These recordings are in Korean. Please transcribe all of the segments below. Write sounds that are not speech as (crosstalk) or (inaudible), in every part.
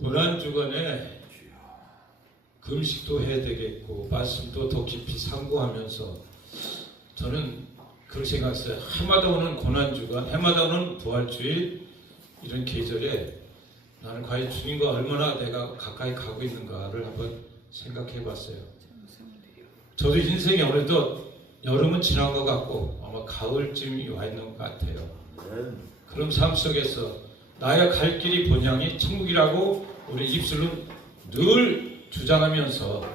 고난 주간에 금식도 해야 되겠고 말씀도 더 깊이 상고하면서 저는 그렇게 생각했어요. 해마다 오는 고난 주간, 해마다 오는 부활주일 이런 계절에 나는 과연 주님과 얼마나 내가 가까이 가고 있는가를 한번 생각해 봤어요. 저도 인생이 어느덧 여름은 지난 것 같고 아마 가을쯤이 와 있는 것 같아요. 그런 삶 속에서 나의 갈 길이 본향이 천국이라고 우리 입술로 늘 주장하면서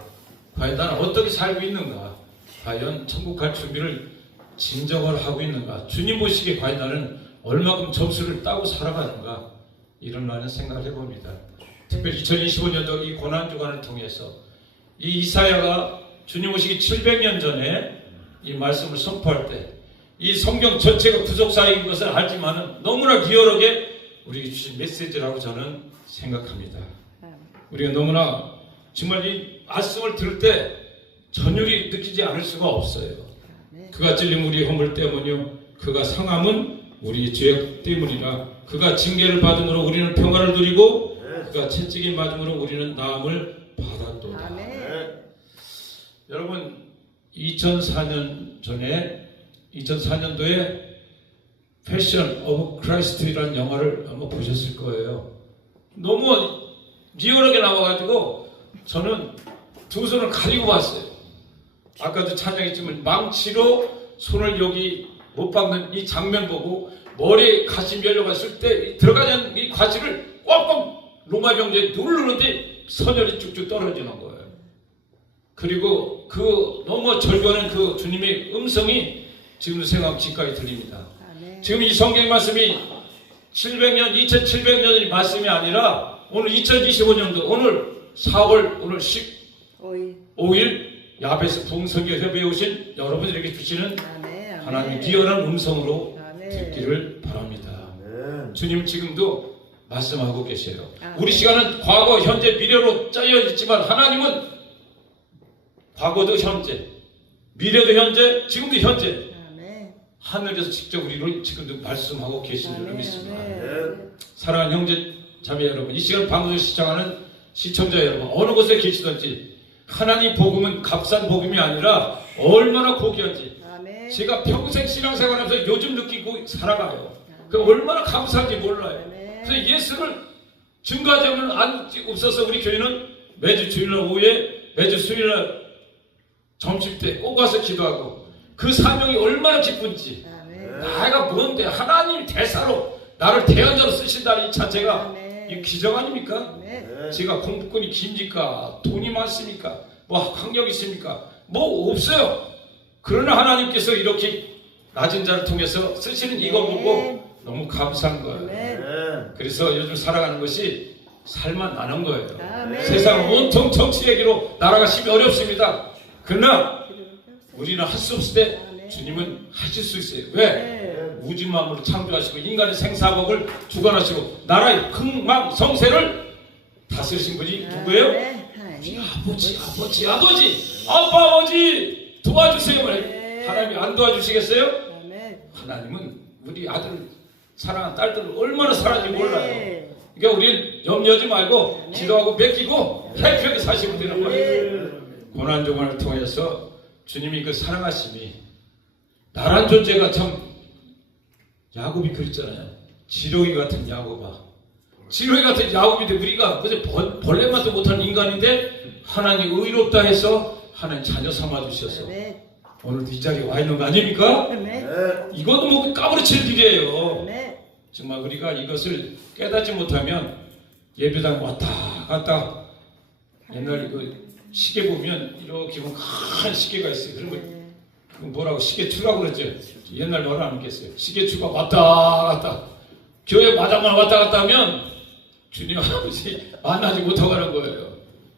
과연 나는 어떻게 살고 있는가? 과연 천국 갈 준비를 진정을 하고 있는가? 주님 보시기에 과연 나는 얼마큼 점수를 따고 살아가는가? 이런 많은 생각을 해봅니다. 특별히 2025년도 이 고난 주간을 통해서 이 이사야가 주님 오시기 700년 전에 이 말씀을 선포할 때 이 성경 전체가 부족사인 것을 알지만 너무나 리얼하게 우리에게 주신 메시지라고 저는 생각합니다. 우리가 너무나 정말 이 말씀을 들을 때 전율이 느끼지 않을 수가 없어요. 그가 찔림 우리 허물 때문이요 그가 상함은 우리 죄 때문이라 그가 징계를 받음으로 우리는 평화를 누리고 그가 채찍이 맞음으로 우리는 나음을 받았도다. 아멘. 여러분 2004년 전에 2004년도에 패션 오브 크라이스트라는 영화를 아마 보셨을 거예요. 너무 리얼하게 나와가지고 저는 두 손을 가리고 봤어요. 아까도 찬양했지만 망치로 손을 여기 못 박는 이 장면 보고 머리에 가시 열려갔을 때 들어가는 이 가시를 꽉꽉 로마 병제에 누르는데 선혈이 쭉쭉 떨어지는 거예요. 그리고 그 너무 절규하는 그 주님의 음성이 지금도 생각 지까지 들립니다. 지금 이 성경 말씀이 700년, 2700년의 말씀이 아니라 오늘 2025년도 오늘 4월 오늘 15일 오이. 야베스 부흥성교 협회에 오신 여러분들에게 주시는 아멘. 하나님의 귀연한 음성으로 아멘. 듣기를 바랍니다. 아멘. 주님 지금도 말씀하고 계세요. 아멘. 우리 시간은 과거, 현재, 미래로 짜여 있지만 하나님은 과거도 현재, 미래도 현재, 지금도 현재. 하늘에서 직접 우리를 지금도 말씀하고 계신 줄 아멘. 믿습니다. 사랑하는 형제 자매 여러분, 이 시간 방송을 시청하는 시청자 여러분, 어느 곳에 계시든지 하나님 복음은 값싼 복음이 아니라 얼마나 고귀한지 아멘. 제가 평생 신앙생활하면서 요즘 느끼고 살아가요. 그 얼마나 감사한지 몰라요. 아멘. 그래서 예수를 증거하자면 안 없어서 우리 교회는 매주 주일날 오후에 매주 수요일날 점심 때 꼭 와서 기도하고 그 사명이 얼마나 기쁜지. 나이가 뭔데 하나님 대사로 나를 대언자로 쓰신다는 이 자체가. 이 기적 아닙니까? 아멘. 제가 공부권이 깁니까? 돈이 많습니까? 뭐 학력 있습니까? 뭐 없어요. 그러나 하나님께서 이렇게 낮은 자를 통해서 쓰시는 이거 보고 너무 감사한 거예요. 아멘. 아멘. 그래서 요즘 살아가는 것이 살만 나는 거예요. 아멘. 세상 온통 정치 얘기로 나라가심이 어렵습니다. 그러나 우리는 할 수 없을 때 주님은 하실 수 있어요. 왜? 네. 우주만으로 창조하시고 인간의 생사복을 주관하시고 나라의 흥망성쇠를 다스리신 분이 누구예요? 아멘. 하나님. 아버지, 아버지, 아버지, 아빠, 아버지 도와주세요. 네. 하나님이 안 도와주시겠어요? 하나님은 우리 아들 사랑하는 딸들을 얼마나 사랑하는지 몰라요. 네. 그러니까 우리는 염려하지 말고 기도하고 맡기고 해피하게 사시면 되는 거예요. 고난 조간을 통해서 주님이 그 사랑하심이 나란 존재가 참 야곱이 그랬잖아요. 지렁이 같은 야곱아. 지렁이 같은 야곱인데 우리가 그저 벌- 벌레만도 못하는 인간인데 하나님 의롭다 해서 하나님 자녀 삼아 주셔서. 오늘도 이 자리에 와 있는 거 아닙니까? 아멘. 이것도 뭐 까무러칠 일이에요. 정말 우리가 이것을 깨닫지 못하면 예배당 왔다 갔다 옛날 그 시계 보면 이렇게 보면 큰 시계가 있어요. 그런 거 네. 그 뭐라고 시계추라고 그러죠. 옛날 말을 안 했겠어요. 시계추가 왔다 갔다 교회 마다만 왔다 갔다 하면 주님 아버지 만나지 못하고 가는 거예요.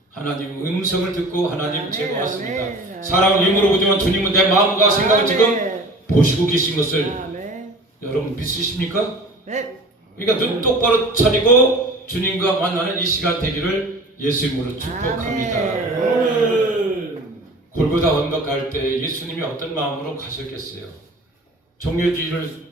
하나님 음성을 듣고 하나님 아멘, 제가. 왔습니다. 사랑을 힘으로 보지만 주님은 내 마음과 생각을 지금. 보시고 계신 것을 아멘. 여러분 믿으십니까? 네. 그러니까 눈 똑바로 차리고 주님과 만나는 이 시간 되기를 예수 이름으로 축복합니다. 아멘. 골고다 언덕 갈 때 예수님이 어떤 마음으로 가셨겠어요? 종료주의를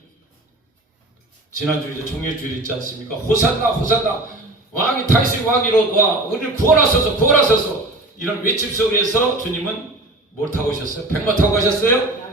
지난주에 종료주일 있지 않습니까? 호산나 호산나 왕이 다윗의 왕이로 와 우리를 구원하소서 구원하소서 이런 외침 속에서 주님은 뭘 타고 오셨어요? 백마 타고 가셨어요?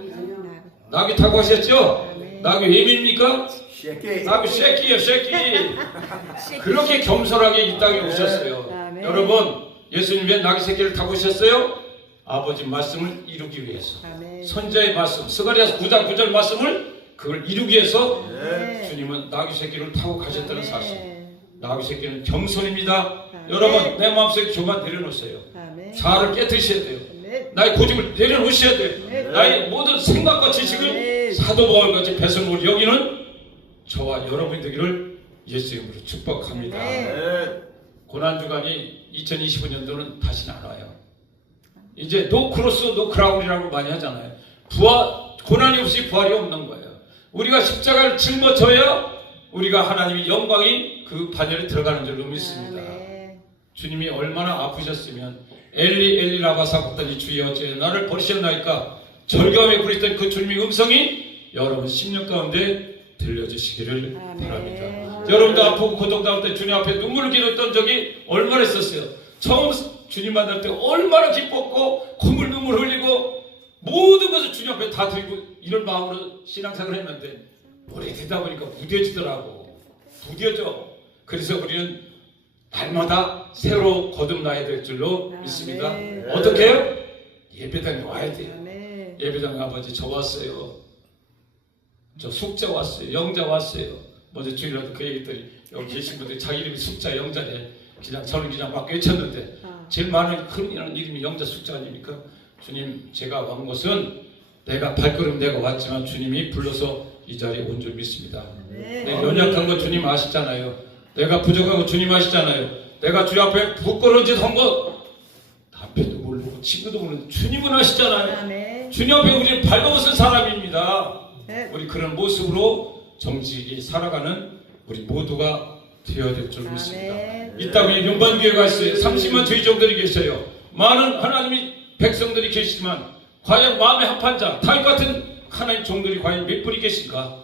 나귀 타고 가셨죠? 나귀 예민입니까? 쉐키. 나귀 쉐키예요 쉐키 (laughs) 그렇게 겸손하게 이 땅에 오셨어요 아멘. 여러분 예수님 왜 나귀 새끼를 타고 오셨어요? 아버지 말씀을 이루기 위해서 아멘. 선자의 말씀 스가리아서 9장 9절 말씀을 그걸 이루기 위해서 네. 주님은 나귀 새끼를 타고 가셨다는 아멘. 사실 나귀 새끼는 겸손입니다 아멘. 여러분 내 마음속에 교만 내려놓으세요 아멘. 자아를 깨뜨리셔야 돼요 아멘. 나의 고집을 내려놓으셔야 돼요 아멘. 나의 모든 생각과 지식을 아멘. 사도 바울같이 배설물 여기는 저와 여러분이 되기를 예수 이름으로 축복합니다 아멘. 네. 고난주간이 2025년도는 다시는 안 와요. 이제 노 크로스 노 크라운이라고 많이 하잖아요. 부활 고난이 없이 부활이 없는 거예요. 우리가 십자가를 짊어져야 우리가 하나님의 영광이 그 반열에 들어가는 줄로 믿습니다. 아멘. 주님이 얼마나 아프셨으면 엘리 엘리 라바사고다니 주여 어째 나를 버리셨나이까 절감에 부르던 그 주님의 음성이 여러분 10년 가운데 들려주시기를 아멘. 바랍니다. 여러분도 아프고 고통당할 때 주님 앞에 눈물을 기렸던 적이 얼마나 있었어요. 처음 주님 만날 때 얼마나 기뻤고 콧물 눈물 흘리고 모든 것을 주님 앞에 다 드리고 이런 마음으로 신앙생활을 했는데 오래되다 보니까 무뎌지더라고. 무뎌져. 그래서 우리는 날마다 새로 거듭나야 될 줄로 아멘. 믿습니다. 어떻게 해요? 예배당에 와야 돼요. 아멘. 예배당 아버지 저 왔어요. 저 숙자 왔어요. 영자 왔어요. 먼저 주일날도 그 얘기했더니 여기 계신 분들이 자기 이름이 숙자 영자네. 그냥 저는 그냥 막 외쳤는데 아. 제일 많은 흔히하는 이름이 영자 숙자 아닙니까? 주님 제가 온 것은 내가 발걸음 내가 왔지만 주님이 불러서 이 자리에 온 줄 믿습니다. 아멘. 내가 연약한 거 주님 아시잖아요. 내가 부족한 거 주님 아시잖아요. 내가 주님 앞에 부끄러운 짓한거 남편도 모르고 친구도 모르는 주님은 아시잖아요. 아멘. 주님 앞에 우리는 발벗은 사람입니다. 네. 우리 그런 모습으로 정직히 살아가는 우리 모두가 되어야 될 줄 믿습니다. 땅에 용반교회가 있어요. 30만 주의종들이 계셔요. 많은 하나님의 백성들이 계시지만 과연 마음에 합한 자, 다윗 같은 하나님 종들이 과연 몇 분이 계실까?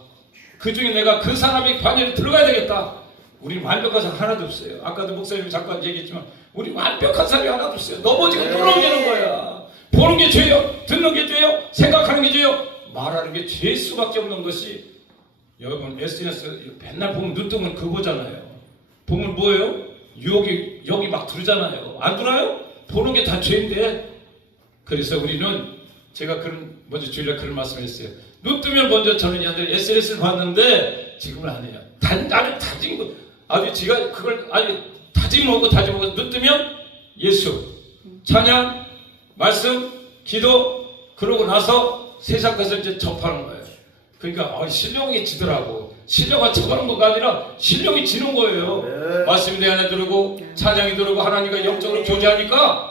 그 중에 내가 그 사람이 관여에 들어가야 되겠다. 우리 완벽한 사람 하나도 없어요. 아까도 목사님이 잠깐 얘기했지만 우리 완벽한 사람이 하나도 없어요. 넘어지고 네. 넘어지는 거야. 보는 게 죄요. 듣는 게 죄요. 생각하는 게 죄요. 말하는 게 죄일 수밖에 없는 것이 여러분 SNS 맨날 보면 눈 뜨면 그거 보잖아요. 보면 뭐예요? 유혹이 여기 막 들잖아요. 안 들어요? 보는 게 다 죄인데. 그래서 우리는 제가 그런 먼저 주일날 그런 말씀했어요. 눈 뜨면 먼저 저는 얘들 SNS를 봤는데 지금은 안 해요. 단단히 다진 거. 아주 제가 그걸 아주 다짐하고 다짐하고 눈 뜨면 예수, 찬양, 말씀, 기도 그러고 나서 세상 것을 이제 접하는 거예요. 그러니까 어, 신령이 지더라고. 신령가 저하는 거가 아니라 신령이 지는 거예요. 네. 말씀이 내 안에 들어오고 찬양이 들어오고 하나님과 영적으로 교제하니까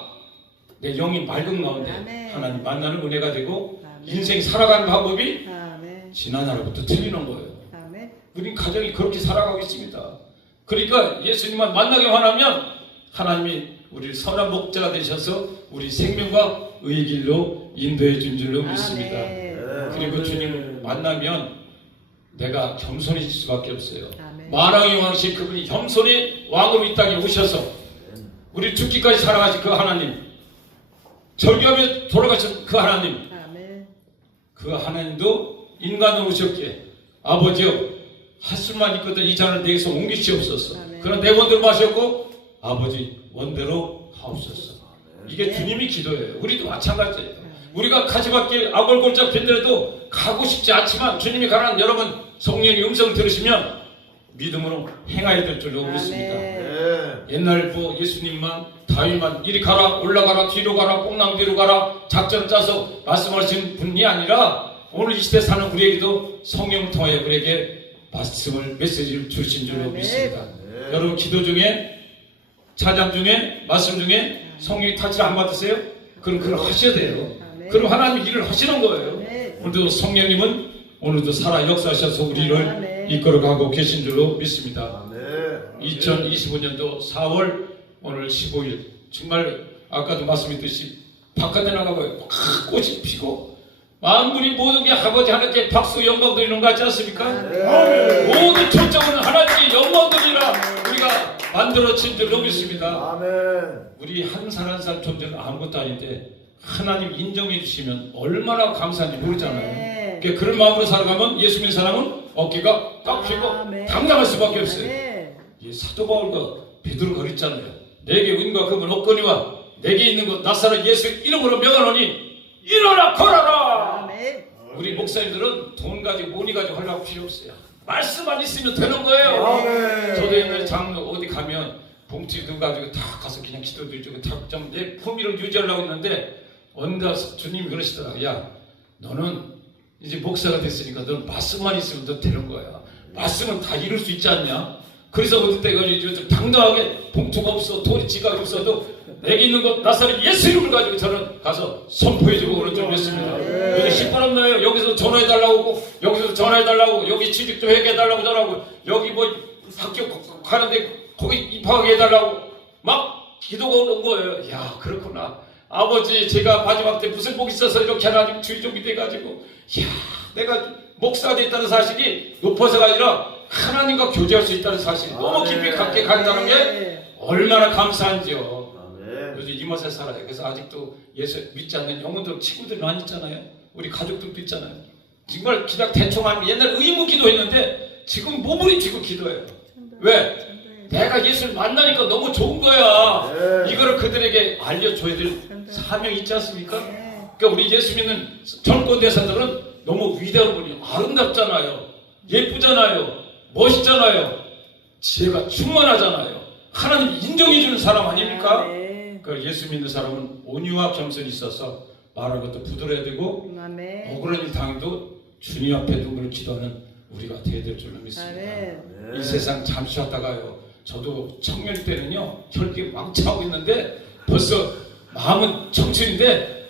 내 영이 맑은 가운데 아멘. 하나님 만나는 은혜가 되고 아멘. 인생 살아가는 방법이 아멘. 지난 날부터 틀리는 거예요. 아멘. 우리 가정이 그렇게 살아가고 있습니다. 그러니까 예수님만 만나게 원하면 하나님이 우리를 선한 목자가 되셔서 우리 생명과 의의 길로 인도해 준 줄로 믿습니다. 아멘. 그리고 주님을 만나면 내가 겸손해질 수밖에 없어요. 아멘. 만왕의 왕신 그분이 겸손히 왕으로 이 땅에 오셔서 우리 죽기까지 살아가신 그 하나님 절규하며 돌아가신 그 하나님 아멘. 그 하나님도 인간으로 오셨기에 아버지여 할 수만 있거든 이 잔을 내게서 옮기시옵소서 아멘. 그런 내 원대로 마셨고 아버지 원대로 하옵소서 이게 네. 주님이 기도예요 우리도 마찬가지예요 우리가 가지밖에 아골골짝 빈들에도 가고 싶지 않지만 주님이 가라는 여러분 성령의 음성 들으시면 믿음으로 행하야 될 줄로 믿습니다 아멘. 네. 옛날 뭐 예수님만 다윗만 이리 가라 올라가라 뒤로 가라 뽕랑 뒤로 가라 작전을 짜서 말씀하신 분이 아니라 오늘 이 시대 사는 우리에게도 성령을 통하여 우리에게 말씀을 메시지를 주신 줄로 아멘. 믿습니다. 네. 여러분 기도 중에 찬양 중에 말씀 중에 성령이 타치를 안 받으세요? 그럼 그걸 하셔야 돼요. 그럼 하나님 일을 하시는 거예요. 오늘도 성령님은 오늘도 살아 역사하셔서 우리를 아멘. 이끌어가고 계신 줄로 믿습니다. 아멘. 2025년도 4월 오늘 15일 정말 아까도 말씀했듯이 바깥에 나가고 큰 꽃이 피고 만물이 모든 게 아버지 하나님께 박수 영광 드리는 것 같지 않습니까? 아멘. 모든 초점은 하나님께 영광 드리라 우리가 만들어진 줄로 믿습니다. 아멘. 우리 한 살 한 살 존재는 아무것도 아닌데 하나님 인정해 주시면 얼마나 감사한지 모르잖아요. 네. 그러니까 그런 마음으로 살아가면 예수 믿는 사람은 어깨가 꽉 펴고 아멘. 당당할 수밖에 없어요. 네. 이 사도 바울과 베드로 그랬잖아요. 내게 은과 금은 없거니와 내게 있는 것 나사렛 예수 이름으로 명하노니 일어나 걸어라. 아멘. 우리 목사님들은 돈 가지고 money 가지고 하려고 필요 없어요. 말씀만 있으면 되는 거예요. 아멘. 저도 옛날에 장로 어디 가면 봉투 들 가지고 다 가서 그냥 기도 드리고 다좀내 품위를 유지하려고 했는데 날 주님이 그러시더라고요. 야 너는 이제 목사가 됐으니까 너는 말씀만 있으면 너 되는 거야. 말씀은 다 이룰 수 있지 않냐? 그래서 어느 때가 이제 좀 당당하게 봉투가 없어 돈이 지갑이 없어도 내게 있는 것 나사렛 예수 이름을 가지고 저는 가서 선포해주고 그런 줄 믿습니다. 네. 요즘 시끄럽 나요. 여기서 전화해달라고 하고 여기서 전화해달라고 여기 취직 좀 회계해달라고 전화하고 여기 뭐 학교 가는데 거기 입학하게 해달라고 막 기도가 오는 거예요. 야 그렇구나. 아버지 제가 마지막 때 무슨 복 있어서 이렇게 하나님 주의 종이 돼가지고 야 내가 목사가 됐다는 사실이 높아서가 아니라 하나님과 교제할 수 있다는 사실이 너무 깊이 갖게 간다는 게 네. 얼마나 감사한지요. 요즘 이 맛에 살아요. 그래서 아직도 예수 믿지 않는 영혼들 친구들 많이 있잖아요. 우리 가족들도 있잖아요. 정말 그냥 대충 하면 옛날 의무 기도했는데 지금 몸부림치고 기도해요. 왜? 내가 예수를 만나니까 너무 좋은 거야. 네. 이거를 그들에게 알려줘야 될 사명이 있지 않습니까? 네. 그러니까 우리 예수 믿는 젊은 대사들은 너무 위대한 분이 아름답잖아요. 예쁘잖아요. 멋있잖아요. 지혜가 충만하잖아요. 하나님 인정해 주는 사람 아닙니까? 네. 그 예수 믿는 사람은 온유와 겸손이 있어서 말할 것도 부드러워야 되고 아멘. 억울한 일 당해도 주님 앞에 눈물을 기도하는 우리가 돼야 될 줄로 믿습니다. 아멘. 이 세상 잠시 왔다가요. 저도 청년 때는요. 혈기 왕창하고 있는데 벌써 마음은 청춘인데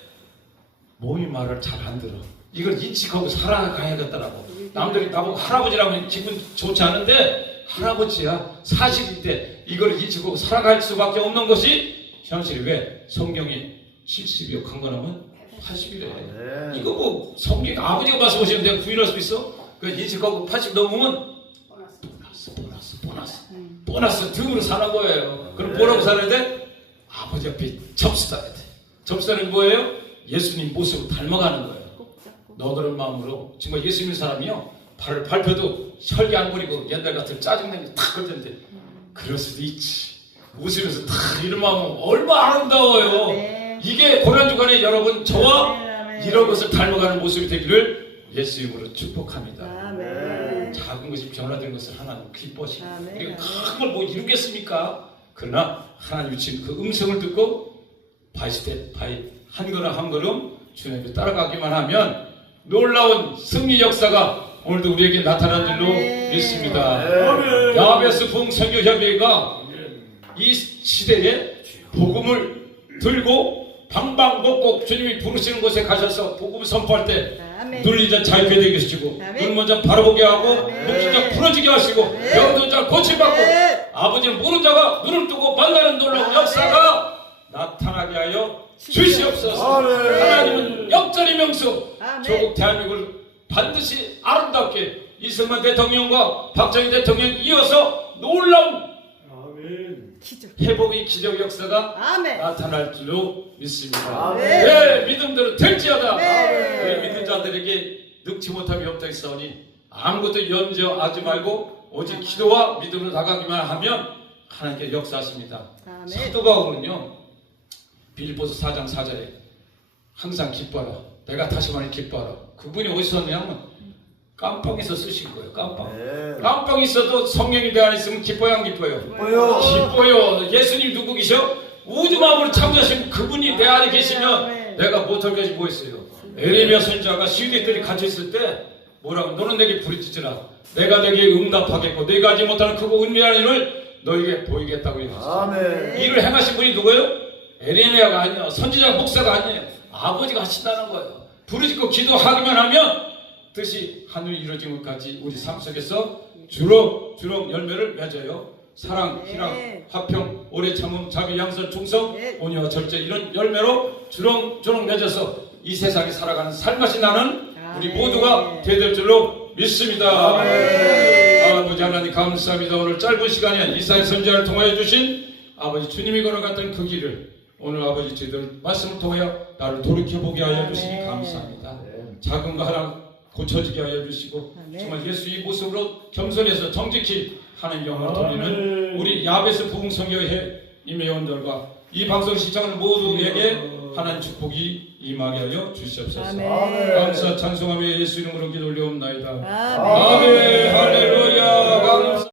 몸이 말을 잘 안 들어. 이걸 인식하고 살아가야겠다라고. 남들이 나보고 할아버지라면 기분 좋지 않은데 할아버지야 사실인데 이걸 인식하고 살아갈 수밖에 없는 것이 현실이 왜 성경이 70이요 강건하면 80이래. 네. 이거 뭐 성경 아버지가 말씀하시면 내가 부인할 수 있어? 그 인식하고 80 넘으면 보너스 보너스 보너스 음. 보너스 등으로 사는 거예요. 그럼 뭐라고 살아야 돼? 아버지 앞에 접수 따야 돼. 접수는 뭐예요? 예수님 모습을 닮아가는 거예요. 너그런 마음으로 정말 예수 믿는 사람이요 발을 밟혀도 혈기 안 부리고 옛날 같은 짜증내면 탁 그러는데 그럴 수도 있지 웃으면서 탁 이런 마음은 얼마나 아름다워요 네. 이게 고난주간에 여러분 저와. 이런 것을 닮아가는 모습이 되기를 예수 이름으로 축복합니다 아멘. 작은 것이 변화된 것을 하나님 기뻐하시고 아멘, 우리가 아멘. 큰걸 뭐 이루겠습니까? 그러나 하나님 주신 그 음성을 듣고 바이 스텝 바이 한 걸음 한 걸음 주님을 따라가기만 하면 놀라운 승리 역사가 오늘도 우리에게 나타난 줄로 아멘. 믿습니다. 아멘. 야베스 풍성교 협의회가 이 시대에 복음을 들고 방방곡곡 주님이 부르시는 곳에 가셔서 복음 선포할 때 아멘. 눌린 자 자유케 되게 하시고 아멘. 눈먼 자 바라보게 하고 아멘. 목진 자 부러지게 하시고. 병든 자 고침받고 아멘. 아버지는 모른 자가 눈을 뜨고 만나는 놀라운. 역사가 나타나게 하여 주시옵소서. 하나님은 역전의 명수. 조국 대한민국을 반드시 아름답게 이승만 대통령과 박정희 대통령 이어서 놀라운. 기적. 회복의 기적 역사가 아멘. 나타날 줄로 믿습니다 아멘. 네 믿음대로 될지어다 네. 우리 믿는 자들에게 늙지 못함이 없다 했사오니 아무것도 염려하지 말고 오직 기도와 믿음으로 나가기만 하면 하나님께 역사하십니다. 아멘. 사도 바울은요 빌보스 4장 4절에 항상 기뻐라. 내가 다시 말해 기뻐라. 그분이 어디서 썼냐면 깜빵에서 쓰신 거예요. 깜빵. 네. 깜빵 있어도 성령이 내 안에 있으면 기뻐요 안 기뻐요? 기뻐요. 기뻐요. 예수님 누구 계셔? 우주 마음을 창조하신 그분이 내 안에 계시면 아멘. 내가 못할 것이 뭐 있어요? 에레미야 선자가 시위대들이 갇혀 있을 때 뭐라고 너는 내게 부르짖으라. 내가 내게 응답하겠고 내가 하지 못하는 크고 은밀한 일을 너에게 보이겠다고. 아멘. 일을 행하신 분이 누구예요? 에레미야가 아니에요. 선지자 목사가 아니에요. 아버지가 하신다는 거예요. 부르짖고 기도하기만 하면 뜻이 하늘이 이루어진 것까지 우리 삶 속에서 주렁주렁 열매를 맺어요. 사랑, 네. 희랑, 화평, 오래 참음, 자비, 양선, 충성, 네. 온유와 절제 이런 열매로 주렁주렁 맺어서 이 세상에 살아가는 살맛이 나는 우리 아멘. 모두가 되될 줄로 믿습니다. 아멘. 아버지 아버지 하나님 감사합니다. 오늘 짧은 시간에 이사의 선지자를 통하여 주신 아버지 주님이 걸어갔던 그 길을 오늘 아버지 저희들 말씀을 통하여 나를 돌이켜보게 하여 주시니 아멘. 감사합니다. 아멘. 작은 거 하나 고쳐지게 하여 주시고 아멘. 정말 예수의 모습으로 겸손해서 정직히 하는 영을 돌리는. 우리 야베스 부흥성교회 임회원들과 이 방송 시청하는 모두에게 하나님 축복이 임하게 하여 주시옵소서. 아멘. 감사 찬송하며 예수 이름으로 기도 올려옵나이다. 아멘. 아멘 할렐루야 감사.